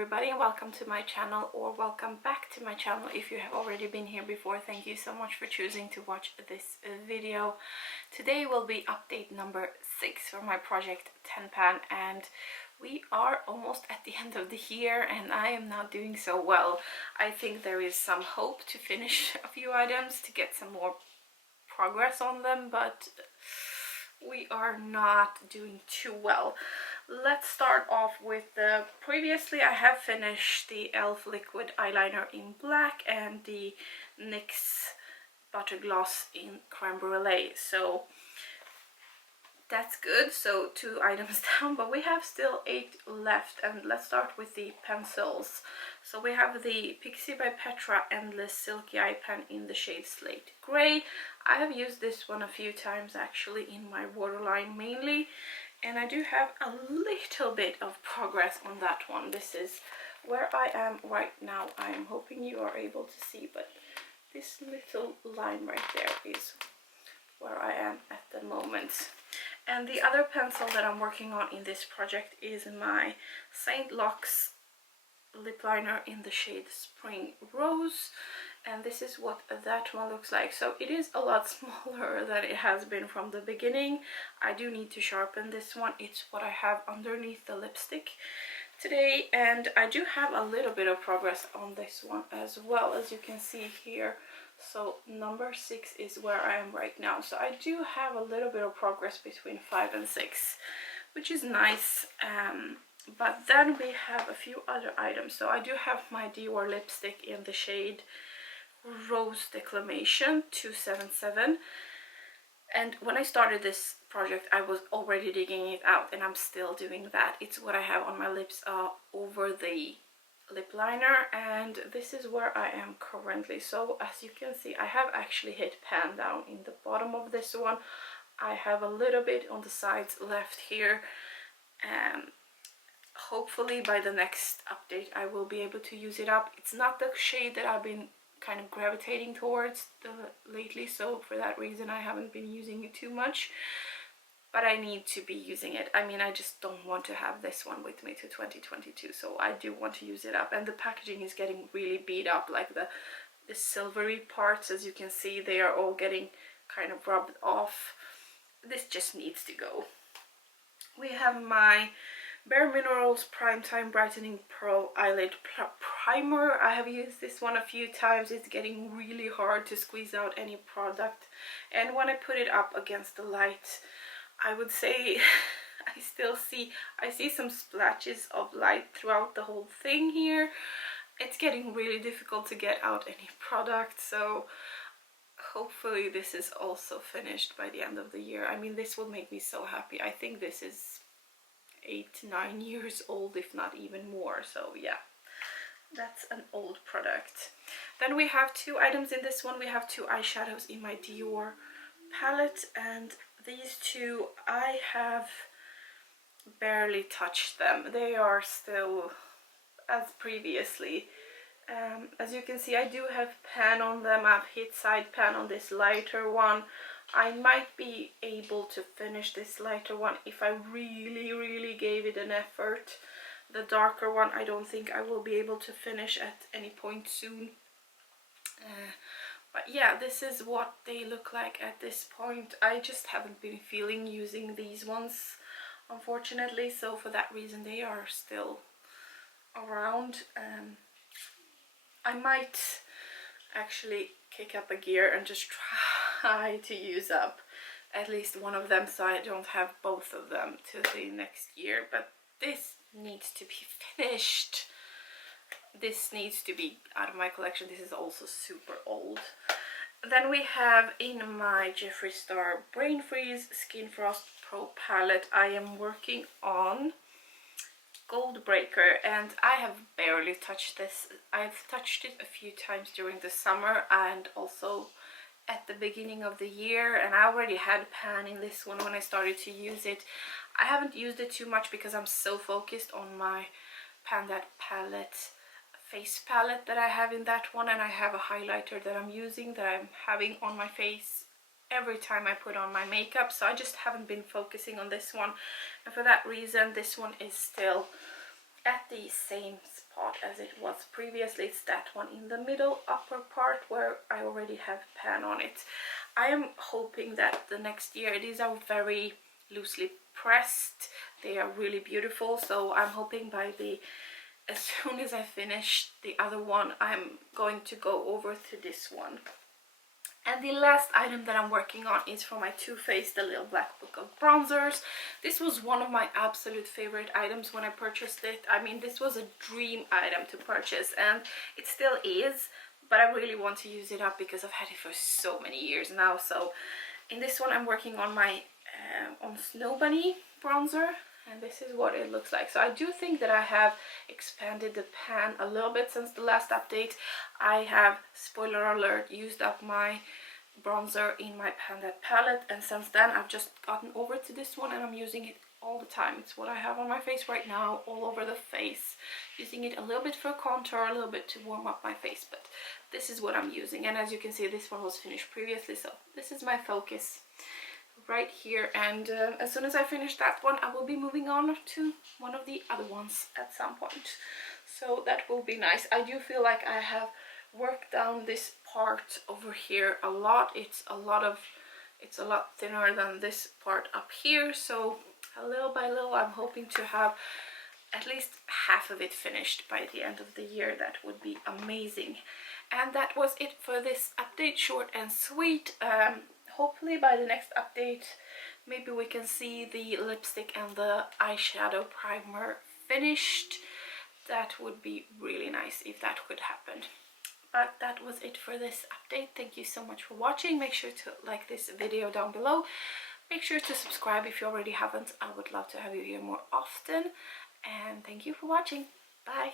everybody, and welcome to my channel, or welcome back to my channel if you have already been here before. Thank you so much for choosing to watch this video. Today will be update number 6 for my project 10 pan, and we are almost at the end of the year and I am not doing so well. I think there is some hope to finish a few items, to get some more progress on them, but we are not doing too well. Let's start off with the previously I have finished the e.l.f. liquid eyeliner in black and the NYX butter gloss in Creme Brûlée, so that's good. So 2 items down, but we have still 8 left, and let's start with the pencils. So we have the Pixi by Petra Endless Silky Eye Pen in the shade Slate Gray. I have used this one a few times actually in my waterline mainly, and I do have a little bit of progress on that one. This is where I am right now. I am hoping you are able to see, but this little line right there is where I am at the moment. And the other pencil that I'm working on in this project is my Saint Luxe lip liner in the shade Spring Rose, and this is what that one looks like. So it is a lot smaller than it has been from the beginning. I do need to sharpen this one. It's what I have underneath the lipstick today, and I do have a little bit of progress on this one as well, as you can see here. So number 6 is where I am right now, so I do have a little bit of progress between 5 and 6, which is nice. But then we have a few other items. So I do have my Dior lipstick in the shade Rose Declamation 277, and when I started this project I was already digging it out, and I'm still doing that. It's what I have on my lips over the lip liner, and this is where I am currently. So as you can see, I have actually hit pan down in the bottom of this one. I have a little bit on the sides left here, and hopefully by the next update I will be able to use it up. It's not the shade that I've been kind of gravitating towards lately, so for that reason I haven't been using it too much, but I need to be using it. I mean, I just don't want to have this one with me to 2022, so I do want to use it up. And the packaging is getting really beat up, like the silvery parts, as you can see, they are all getting kind of rubbed off. This just needs to go. We have my Bare Minerals Primetime Brightening Pearl Eyelid Primer. I have used this one a few times. It's getting really hard to squeeze out any product, and when I put it up against the light, I would say I see some splashes of light throughout the whole thing here. It's getting really difficult to get out any product, so hopefully this is also finished by the end of the year. I mean, this will make me so happy. I think this is 8-9 years old, if not even more, so yeah, that's an old product. Then we have 2 items in this one. We have 2 eyeshadows in my Dior palette, and these 2 I have barely touched them. They are still as previously. As you can see, I do have pan on them. I've hit side pan on this lighter one. I might be able to finish this lighter one if I really gave it an effort. The darker one I don't think I will be able to finish at any point soon. But yeah, this is what they look like at this point. I just haven't been feeling using these ones, unfortunately, so for that reason they are still around. I might actually kick up a gear and just try to use up at least one of them, so I don't have both of them to the next year. But this needs to be finished. This needs to be out of my collection. This is also super old. Then we have in my Jeffree Star Brain Freeze Skin Frost Pro palette, I am working on Gold Breaker, and I have barely touched this. I've touched it a few times during the summer and also at the beginning of the year, and I already had pan in this one when I started to use it. I haven't used it too much because I'm so focused on my Panda palette, face palette that I have in that one, and I have a highlighter that I'm using that I'm having on my face every time I put on my makeup, so I just haven't been focusing on this one, and for that reason this one is still at the same spot as it was previously. It's that one in the middle upper part where I already have pan on it. I am hoping that the next year, these are very loosely pressed, they are really beautiful, so I'm hoping as soon as I finish the other one, I'm going to go over to this one. And the last item that I'm working on is from my Too Faced, the little black book of bronzers. This was one of my absolute favorite items when I purchased it. I mean, this was a dream item to purchase, and it still is, but I really want to use it up because I've had it for so many years now. So in this one I'm working on my on Snow Bunny bronzer, and this is what it looks like. So I do think that I have expanded the pan a little bit since the last update. I have, spoiler alert, used up my bronzer in my Pandette palette, and since then I've just gotten over to this one and I'm using it all the time. It's what I have on my face right now, all over the face, using it a little bit for contour, a little bit to warm up my face, but this is what I'm using. And as you can see, this one was finished previously, so this is my focus right here. And as soon as I finish that one, I will be moving on to one of the other ones at some point, so that will be nice. I do feel like I have worked down this part over here a lot. It's a lot thinner than this part up here, so little by little I'm hoping to have at least half of it finished by the end of the year. That would be amazing. And that was it for this update, short and sweet. Hopefully by the next update maybe we can see the lipstick and the eyeshadow primer finished. That would be really nice if that could happen. But that was it for this update. Thank you so much for watching. Make sure to like this video down below. Make sure to subscribe if you already haven't. I would love to have you here more often. And thank you for watching. Bye.